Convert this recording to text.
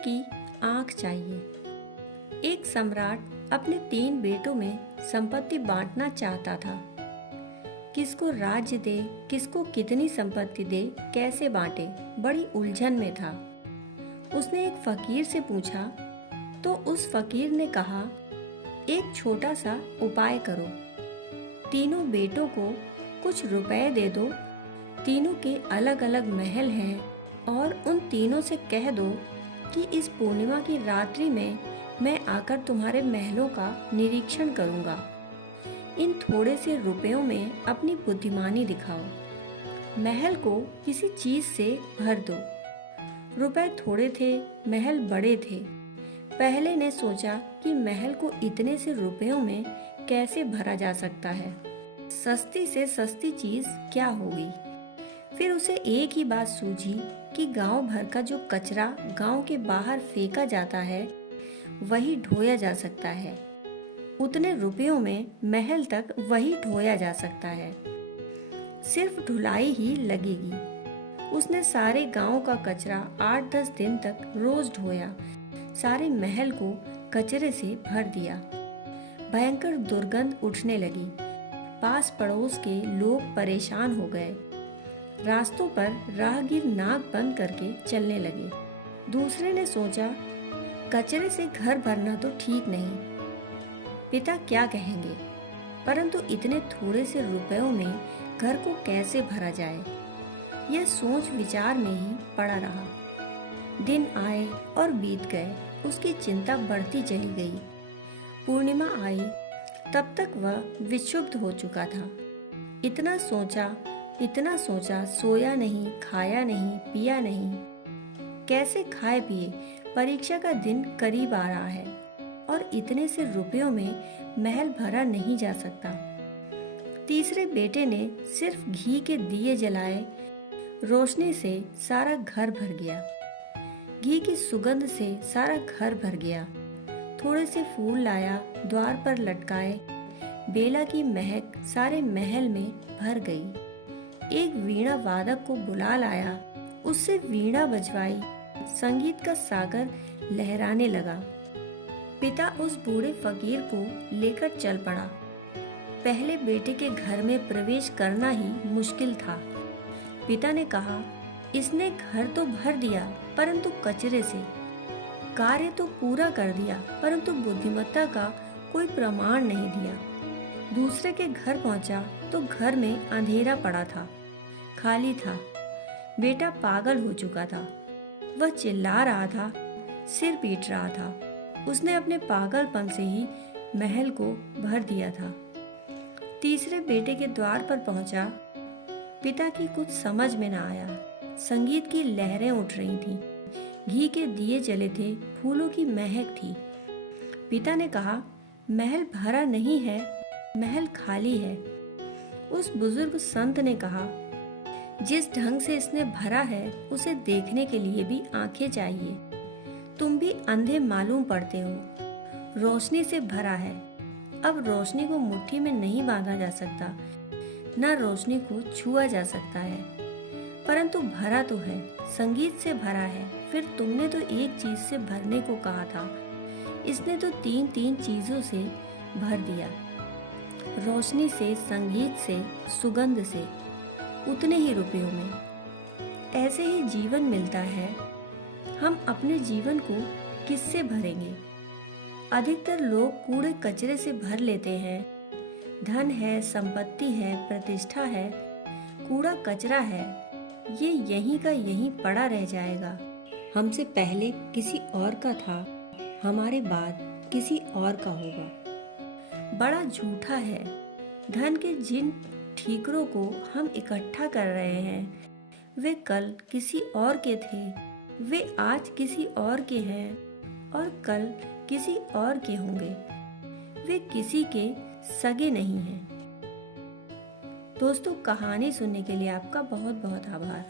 की आंख चाहिए। एक सम्राट अपने 3 बेटों में संपत्ति बांटना चाहता था। किसको राज्य दे, किसको कितनी संपत्ति दे, कैसे बांटे, बड़ी उलझन में था। उसने एक फकीर से पूछा तो उस फकीर ने कहा, एक छोटा सा उपाय करो। तीनों बेटों को कुछ रुपए दे दो। तीनों के अलग अलग महल हैं और उन तीनों से कह दो कि इस पूर्णिमा की रात्रि में मैं आकर तुम्हारे महलों का निरीक्षण करूंगा। इन थोड़े से रुपयों में अपनी बुद्धिमानी दिखाओ। महल को किसी चीज से भर दो। रुपए थोड़े थे, महल बड़े थे। पहले ने सोचा कि महल को इतने से रुपयों में कैसे भरा जा सकता है, सस्ती से सस्ती चीज क्या होगी। फिर उसे एक ही बात सूझी कि गांव भर का जो कचरा गांव के बाहर फेंका जाता है वही ढोया जा सकता है। उतने रुपयों में महल तक वही ढोया जा सकता है। सिर्फ ढुलाई ही लगेगी। उसने सारे गांव का कचरा 8-10 दिन तक रोज ढोया। सारे महल को कचरे से भर दिया। भयंकर दुर्गंध उठने लगी। पास पड़ोस के लोग परेशान हो गए। रास्तों पर राहगीर नाक बंद करके चलने लगे। दूसरे ने सोचा, कचरे से घर भरना तो ठीक नहीं, पिता क्या कहेंगे। परंतु इतने थोड़े से रुपयों में घर को कैसे भरा जाए, यह सोच विचार में ही पड़ा रहा। दिन आए और बीत गए। उसकी चिंता बढ़ती चली गई। पूर्णिमा आई, तब तक वह विक्षुब्ध हो चुका था। इतना सोचा, सोया नहीं, खाया नहीं, पिया नहीं। कैसे खाए पिए, परीक्षा का दिन करीब आ रहा है और इतने से रुपयों में महल भरा नहीं जा सकता। तीसरे बेटे ने सिर्फ घी के दिए जलाए, रोशनी से सारा घर भर गया। घी की सुगंध से सारा घर भर गया। थोड़े से फूल लाया, द्वार पर लटकाए। बेला की महक सारे महल में भर गई। एक वीणा वादक को बुला लाया, उससे वीणा बजवाई। संगीत का सागर लहराने लगा। पिता उस बूढ़े फकीर को लेकर चल पड़ा। पहले बेटे के घर में प्रवेश करना ही मुश्किल था। पिता ने कहा, इसने घर तो भर दिया परंतु कचरे से। कार्य तो पूरा कर दिया परंतु बुद्धिमत्ता का कोई प्रमाण नहीं दिया। दूसरे के घर पहुंचा तो घर में अंधेरा पड़ा था, खाली था। बेटा पागल हो चुका था। वह चिल्ला रहा था, सिर पीट रहा था। उसने अपने पागलपन से ही महल को भर दिया था। तीसरे बेटे के द्वार पर पहुंचा। पिता की कुछ समझ में न आया। संगीत की लहरें उठ रही थीं। घी के दिए जले थे, फूलों की महक थी। पिता ने कहा, महल भरा नहीं है, महल खाली है। उस बुजुर्ग संत ने कहा, जिस ढंग से इसने भरा है उसे देखने के लिए भी आंखें चाहिए। तुम भी अंधे मालूम पड़ते हो। रोशनी से भरा है। अब रोशनी को मुट्ठी में नहीं बांधा जा सकता, न रोशनी को छुआ जा सकता है, परंतु भरा तो है, संगीत से भरा है। फिर तुमने तो एक चीज से भरने को कहा था, इसने तो 3 चीजों से भर दिया। रोशनी से, संगीत से, सुगंध से, उतने ही रुपयों में। ऐसे ही जीवन मिलता है। हम अपने जीवन को किससे भरेंगे? अधिकतर लोग कूड़े कचरे से भर लेते हैं। धन है, संपत्ति है, प्रतिष्ठा है, कूड़ा कचरा है, ये यहीं का यहीं पड़ा रह जाएगा। हमसे पहले किसी और का था, हमारे बाद किसी और का होगा। बड़ा झूठा है। धन के जिन ठीकरों को हम इकट्ठा कर रहे हैं, वे कल किसी और के थे, वे आज किसी और के हैं और कल किसी और के होंगे। वे किसी के सगे नहीं हैं। दोस्तों, कहानी सुनने के लिए आपका बहुत बहुत आभार।